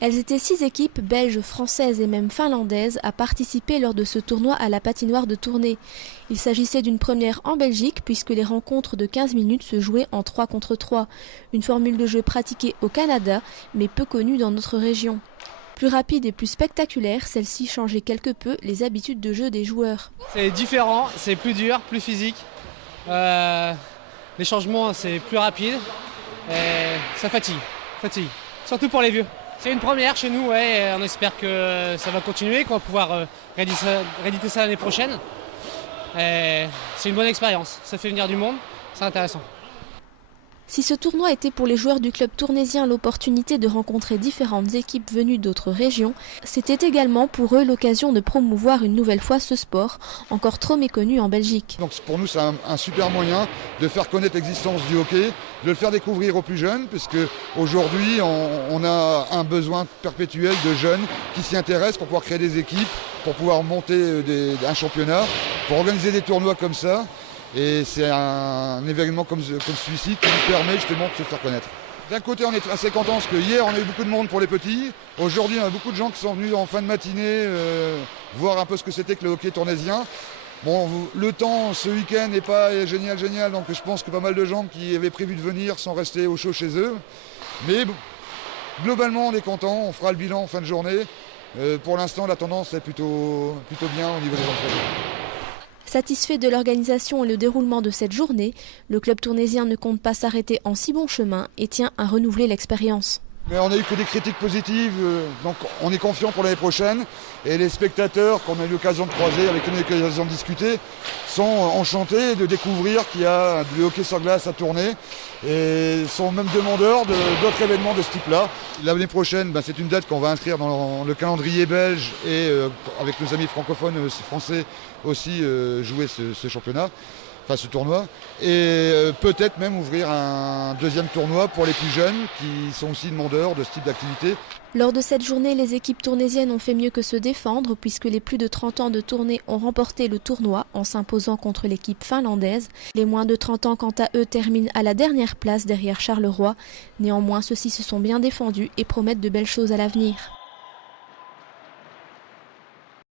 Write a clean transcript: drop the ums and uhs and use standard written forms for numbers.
Elles étaient 6 équipes belges, françaises et même finlandaises à participer lors de ce tournoi à la patinoire de Tournai. Il s'agissait d'une première en Belgique puisque les rencontres de 15 minutes se jouaient en 3 contre 3. Une formule de jeu pratiquée au Canada mais peu connue dans notre région. Plus rapide et plus spectaculaire, celle-ci changeait quelque peu les habitudes de jeu des joueurs. C'est différent, c'est plus dur, plus physique. Les changements, c'est plus rapide. Et ça fatigue. Surtout pour les vieux. C'est une première chez nous, ouais, et on espère que ça va continuer, qu'on va pouvoir rééditer ça l'année prochaine. Et c'est une bonne expérience, ça fait venir du monde, c'est intéressant. Si ce tournoi était pour les joueurs du club tournaisien l'opportunité de rencontrer différentes équipes venues d'autres régions, c'était également pour eux l'occasion de promouvoir une nouvelle fois ce sport, encore trop méconnu en Belgique. Donc pour nous c'est un super moyen de faire connaître l'existence du hockey, de le faire découvrir aux plus jeunes, puisque aujourd'hui on a un besoin perpétuel de jeunes qui s'y intéressent pour pouvoir créer des équipes, pour pouvoir monter un championnat, pour organiser des tournois comme ça. Et c'est un événement comme celui-ci qui nous permet justement de se faire connaître. D'un côté, on est assez contents parce que hier, on a eu beaucoup de monde pour les petits. Aujourd'hui, on a beaucoup de gens qui sont venus en fin de matinée voir un peu ce que c'était que le hockey tournaisien. Bon, le temps ce week-end n'est pas génial, donc je pense que pas mal de gens qui avaient prévu de venir sont restés au chaud chez eux. Mais bon, globalement, on est contents, on fera le bilan en fin de journée. Pour l'instant, la tendance est plutôt bien au niveau des entrées. Satisfait de l'organisation et le déroulement de cette journée, le club tournaisien ne compte pas s'arrêter en si bon chemin et tient à renouveler l'expérience. Mais on a eu que des critiques positives, donc on est confiant pour l'année prochaine. Et les spectateurs qu'on a eu l'occasion de croiser, avec qui on a eu l'occasion de discuter, sont enchantés de découvrir qu'il y a du hockey sur glace à Tournai. Et sont même demandeurs d'autres événements de ce type-là. L'année prochaine, c'est une date qu'on va inscrire dans le calendrier belge et avec nos amis francophones, français aussi, jouer ce championnat. Enfin ce tournoi, et peut-être même ouvrir un deuxième tournoi pour les plus jeunes qui sont aussi demandeurs de ce type d'activité. Lors de cette journée, les équipes tournaisiennes ont fait mieux que se défendre puisque les plus de 30 ans de Tournai ont remporté le tournoi en s'imposant contre l'équipe finlandaise. Les moins de 30 ans, quant à eux, terminent à la dernière place derrière Charleroi. Néanmoins, ceux-ci se sont bien défendus et promettent de belles choses à l'avenir.